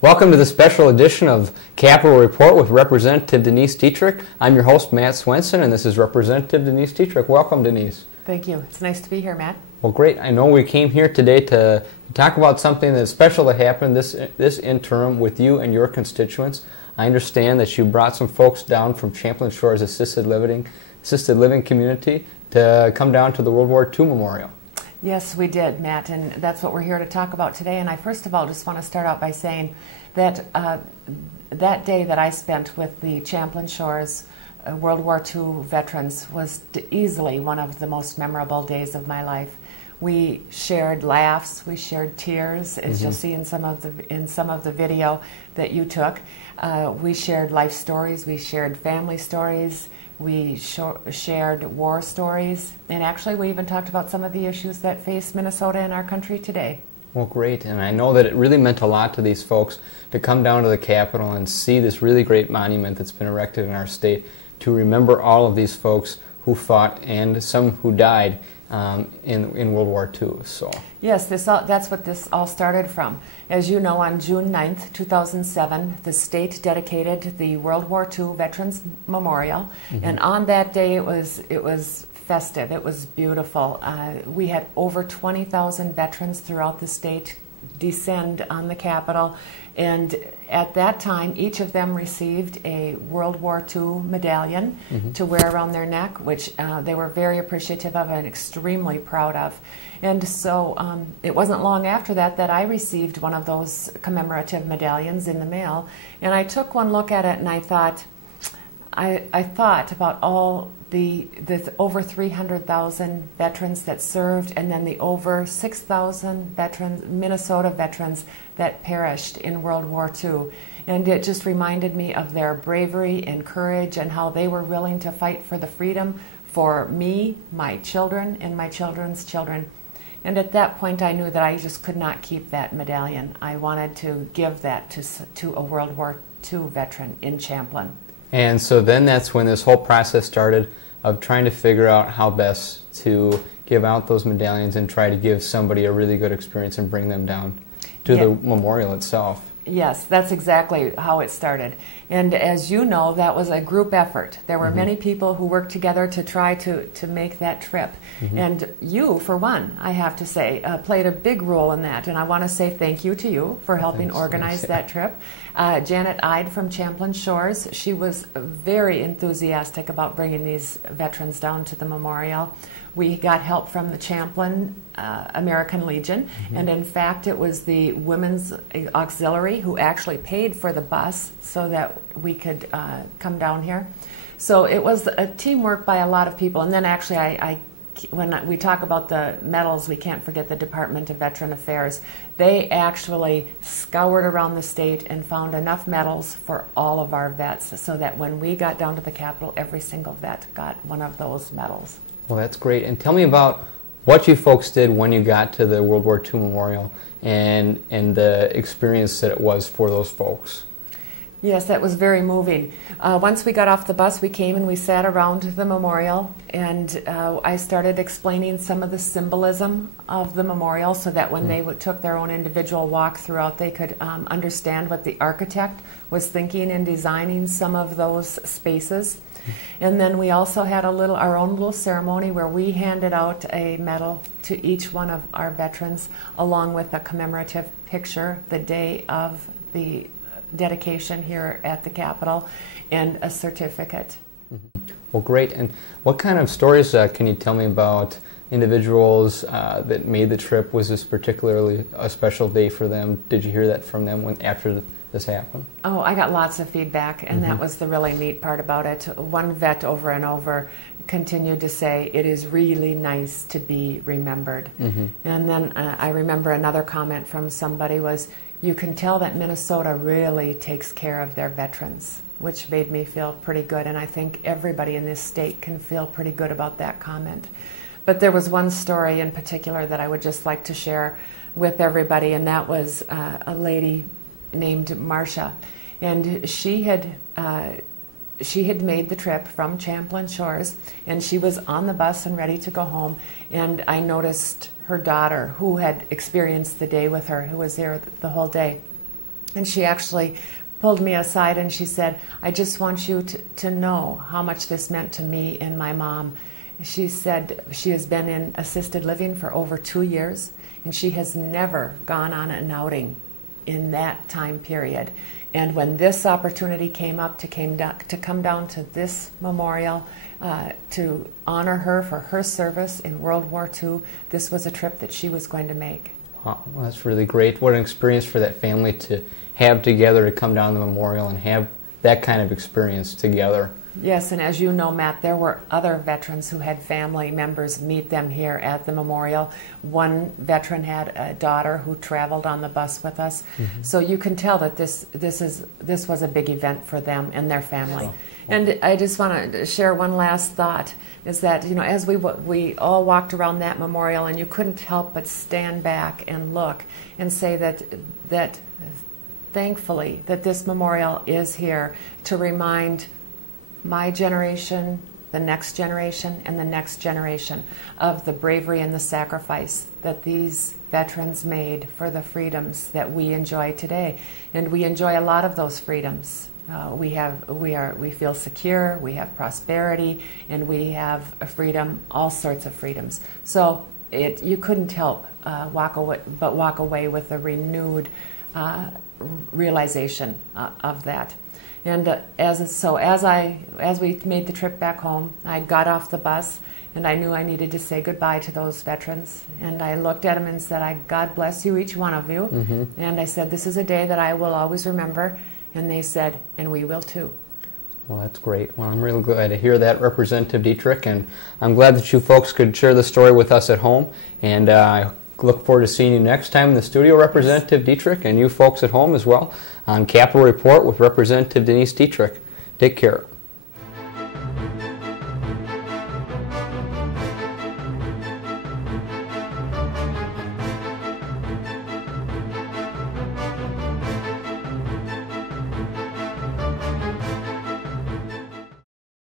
Welcome to the special edition of Capitol Report with Representative Denise Dittrich. I'm your host, Matt Swenson, and this is Representative Denise Dittrich. Welcome, Denise. Thank you. It's nice to be here, Matt. Well, great. I know we came here today to talk about something that's special that happened this interim with you and your constituents. I understand that you brought some folks down from Champlin Shores assisted living community to come down to the World War II Memorial. Yes, we did, Matt, and that's what we're here to talk about today. And I first of all just want to start out by saying that that day that I spent with the Champlin Shores World War II veterans was easily one of the most memorable days of my life. We shared laughs, we shared tears, as you'll see in some of the video that you took. We shared life stories, we shared family stories, we shared war stories, and actually we even talked about some of the issues that face Minnesota and our country today. Well, great, and I know that it really meant a lot to these folks to come down to the Capitol and see this really great monument that's been erected in our state to remember all of these folks who fought and some who died in World War II. So yes, that's what this all started from. As you know, on June 9th, 2007, the state dedicated the World War II Veterans Memorial, and on that day it was festive. It was beautiful. We had over 20,000 veterans throughout the state descend on the Capitol, and at that time each of them received a World War II medallion to wear around their neck, which they were very appreciative of and extremely proud of. And so it wasn't long after that I received one of those commemorative medallions in the mail, and I took one look at it and I thought about all the over 300,000 veterans that served, and then the over 6,000 veterans, Minnesota veterans, that perished in World War II. And it just reminded me of their bravery and courage and how they were willing to fight for the freedom for me, my children, and my children's children. And at that point I knew that I just could not keep that medallion. I wanted to give that to a World War II veteran in Champlin. And so then that's when this whole process started of trying to figure out how best to give out those medallions and try to give somebody a really good experience and bring them down to the memorial itself. Yes, that's exactly how it started. And as you know, that was a group effort. There were many people who worked together to try to make that trip. And you, for one, I have to say, played a big role in that. And I want to say thank you to you for helping organize that trip. Janet Ide from Champlin Shores, she was very enthusiastic about bringing these veterans down to the memorial. We got help from the Champlin American Legion, and in fact it was the Women's Auxiliary who actually paid for the bus so that we could come down here. So it was a teamwork by a lot of people. And then actually when we talk about the medals, we can't forget the Department of Veteran Affairs. They actually scoured around the state and found enough medals for all of our vets so that when we got down to the Capitol, every single vet got one of those medals. Well, that's great. And tell me about what you folks did when you got to the World War II Memorial and the experience that it was for those folks. Yes, that was very moving. Once we got off the bus, we came and we sat around the memorial, and I started explaining some of the symbolism of the memorial so that when they took their own individual walk throughout, they could understand what the architect was thinking in designing some of those spaces. And then we also had our own little ceremony where we handed out a medal to each one of our veterans, along with a commemorative picture the day of the dedication here at the Capitol and a certificate. Well, great. And what kind of stories can you tell me about individuals that made the trip? Was this particularly a special day for them? Did you hear that from them after this happened? Oh, I got lots of feedback, and that was the really neat part about it. One vet over and over continued to say, it is really nice to be remembered. And then I remember another comment from somebody was, you can tell that Minnesota really takes care of their veterans, which made me feel pretty good, and I think everybody in this state can feel pretty good about that comment. But there was one story in particular that I would just like to share with everybody, and that was a lady named Marcia, and she had made the trip from Champlin Shores, and she was on the bus and ready to go home, and I noticed her daughter, who had experienced the day with her, who was there the whole day, And she actually pulled me aside and she said, I just want you to know how much this meant to me and my mom. She said she has been in assisted living for over 2 years, and she has never gone on an outing in that time period. And when this opportunity came up to come down to this memorial to honor her for her service in World War II, this was a trip that she was going to make. Wow, well, that's really great. What an experience for that family to have together, to come down to the memorial and have that kind of experience together. Yes, and as you know, Matt, there were other veterans who had family members meet them here at the memorial. One veteran had a daughter who traveled on the bus with us. Mm-hmm. So you can tell that this was a big event for them and their family. Oh. And I just want to share one last thought, is that, you know, as we all walked around that memorial, and you couldn't help but stand back and look and say that thankfully that this memorial is here to remind my generation, the next generation, and the next generation of the bravery and the sacrifice that these veterans made for the freedoms that we enjoy today. And we enjoy a lot of those freedoms. We feel secure, we have prosperity, and we have a freedom, all sorts of freedoms. So you couldn't help but walk away with a renewed realization of that. And as we made the trip back home, I got off the bus, and I knew I needed to say goodbye to those veterans. And I looked at them and said, God bless you, each one of you. Mm-hmm. And I said, this is a day that I will always remember. And they said, and we will too. Well, that's great. Well, I'm really glad to hear that, Representative Dittrich, and I'm glad that you folks could share the story with us at home. And I look forward to seeing you next time in the studio, Representative Dittrich, and you folks at home as well, on Capitol Report with Representative Denise Dittrich. Take care.